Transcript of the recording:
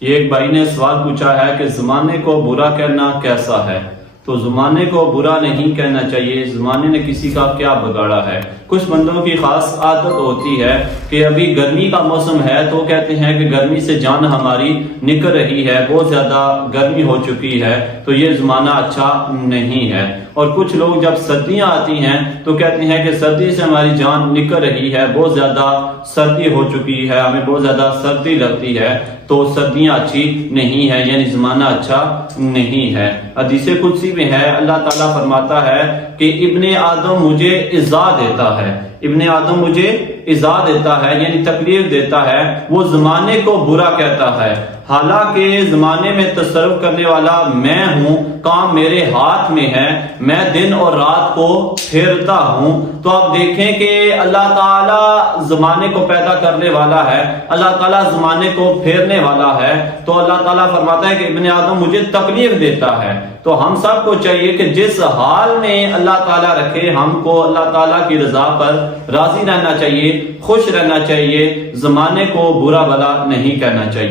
یہ ایک بھائی نے سوال پوچھا ہے کہ زمانے کو برا کہنا کیسا ہے؟ تو زمانے کو برا نہیں کہنا چاہیے، زمانے نے کسی کا کیا بگاڑا ہے۔ کچھ بندوں کی خاص عادت ہوتی ہے کہ ابھی گرمی کا موسم ہے تو کہتے ہیں کہ گرمی سے جان ہماری نکل رہی ہے، بہت زیادہ گرمی ہو چکی ہے تو یہ زمانہ اچھا نہیں ہے۔ اور کچھ لوگ جب سردیاں آتی ہیں تو کہتے ہیں کہ سردی سے ہماری جان نکل رہی ہے، بہت زیادہ سردی ہو چکی ہے، ہمیں بہت زیادہ سردی لگتی ہے تو سردیاں اچھی نہیں ہے، یعنی زمانہ اچھا نہیں ہے۔ حدیث قدسی میں ہے، اللہ تعالیٰ فرماتا ہے کہ ابن آدم مجھے ایذا دیتا ہے، ابن آدم مجھے ایذا دیتا ہے یعنی تکلیف دیتا ہے، وہ زمانے کو برا کہتا ہے، حالانکہ زمانے میں تصرف کرنے والا میں ہوں، کام میرے ہاتھ میں ہے، میں دن اور رات کو پھیرتا ہوں۔ تو آپ دیکھیں کہ اللہ تعالیٰ زمانے کو پیدا کرنے والا ہے، اللہ تعالیٰ زمانے کو پھیرنے والا ہے، تو اللہ تعالیٰ فرماتا ہے کہ ابن آدم مجھے تکلیف دیتا ہے۔ تو ہم سب کو چاہیے کہ جس حال میں اللہ تعالیٰ رکھے، ہم کو اللہ تعالیٰ کی رضا پر راضی رہنا چاہیے، خوش رہنا چاہیے، زمانے کو برا بھلا نہیں کہنا چاہیے۔